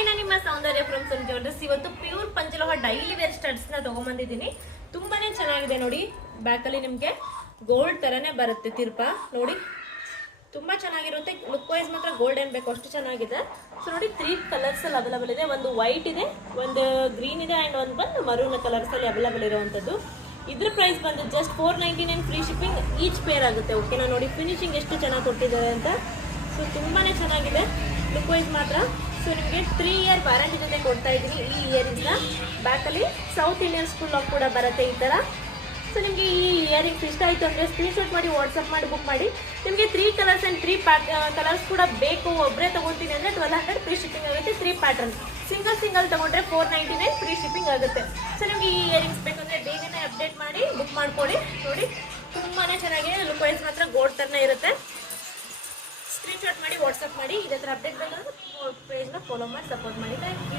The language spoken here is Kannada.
ಹಾಯ್, ನಾನು ನಿಮ್ಮ ಸೌಂದರ್ಯ ಫ್ರಮ್ ಸಂಜೋರ್ಸ್. ಇವತ್ತು ಪ್ಯೂರ್ ಪಂಚಲೋಹ ಡೈಲಿ ವೇರ್ ಸ್ಟಡ್ಸ್ನ ತೊಗೊಂಬಂದಿದ್ದೀನಿ. ತುಂಬಾನೇ ಚೆನ್ನಾಗಿದೆ ನೋಡಿ. ಬ್ಯಾಕಲ್ಲಿ ನಿಮಗೆ ಗೋಲ್ಡ್ ಥರನೇ ಬರುತ್ತೆ ತಿರ್ಪ ನೋಡಿ. ತುಂಬ ಚೆನ್ನಾಗಿರುತ್ತೆ. ಲುಕ್ ವೈಸ್ ಮಾತ್ರ ಗೋಲ್ಡ್ ಏನು ಬೇಕು ಅಷ್ಟು ಚೆನ್ನಾಗಿದೆ. ಸೊ ನೋಡಿ, 3 ಕಲರ್ಸಲ್ಲಿ ಅವೈಲಬಲ್ ಇದೆ. ಒಂದು ವೈಟ್ ಇದೆ, ಒಂದು ಗ್ರೀನ್ ಇದೆ ಆ್ಯಂಡ್ ಒಂದು ಬಂದು ಮರೂನ್ ಕಲರ್ಸಲ್ಲಿ ಅವೈಲಬಲ್ ಇರುವಂಥದ್ದು. ಇದ್ರ ಪ್ರೈಸ್ ಬಂದು just 499 free shipping each pair ಆಗುತ್ತೆ. ಓಕೆನಾ? ನೋಡಿ ಫಿನಿಶಿಂಗ್ ಎಷ್ಟು ಚೆನ್ನಾಗಿ ಕೊಟ್ಟಿದ್ದಾರೆ ಅಂತ. ಸೊ ತುಂಬಾ ಚೆನ್ನಾಗಿದೆ ಲುಕ್ ವೈಸ್ ಮಾತ್ರ. ಸೊ ನಿಮಗೆ 3 ಇಯರ್ ವ್ಯಾರಂಟಿ ಜೊತೆ ಕೊಡ್ತಾ ಇದ್ದೀನಿ. ಈ ಇಯರಿಂಗ್ಸ್ನ ಬ್ಯಾಕಲ್ಲಿ ಸೌತ್ ಇಂಡಿಯನ್ ಸ್ಕೂಲ್ ಆಫ್ ಕೂಡ ಬರುತ್ತೆ ಈ ಥರ. ಸೊ ನಿಮಗೆ ಈ ಇಯರಿಂಗ್ಸ್ ಇಷ್ಟ ಆಯಿತು ಅಂದರೆ ಸ್ಕ್ರೀನ್ಶಾಟ್ ಮಾಡಿ ವಾಟ್ಸಪ್ ಮಾಡಿ ಬುಕ್ ಮಾಡಿ. ನಿಮಗೆ 3 ಕಲರ್ಸ್ ಆ್ಯಂಡ್ 3 ಕಲರ್ಸ್ ಕೂಡ ಬೇಕು, ಒಬ್ಬರೇ ತೊಗೊತೀನಿ ಅಂದರೆ 1200 ಫ್ರೀ ಶಿಪ್ಪಿಂಗ್ ಆಗುತ್ತೆ. 3 ಪ್ಯಾಟರ್ನ್ ಸಿಂಗಲ್ ತೊಗೊಂಡ್ರೆ 499 ಫ್ರೀ ಶಿಪ್ಪಿಂಗ್ ಆಗುತ್ತೆ. ಸೊ ನಿಮಗೆ ಈ ಇಯರಿಂಗ್ಸ್ ಬೇಕಂದರೆ ಬೇಗನೆ ಅಪ್ಡೇಟ್ ಮಾಡಿ ಬುಕ್ ಮಾಡ್ಕೊಳ್ಳಿ. ನೋಡಿ ತುಂಬಾ ಚೆನ್ನಾಗಿದೆ. ಲುಕ್ ವೈಸ್ ಮಾತ್ರ ಗೋಲ್ಡ್ ಥರನೇ ಇರುತ್ತೆ. ಸ್ಕ್ರೀನ್ಶಾಟ್ ಮಾಡಿ ವಾಟ್ಸಪ್ ಮಾಡಿ. ಇದೇ ಥರ ಅಪ್ಡೇಟ್ ಬೇಕಾದ್ರೆ ಪೇಜ್ನ ಫಾಲೋ ಮಾಡಿ ಸಪೋರ್ಟ್ ಮಾಡಿ. Thank you.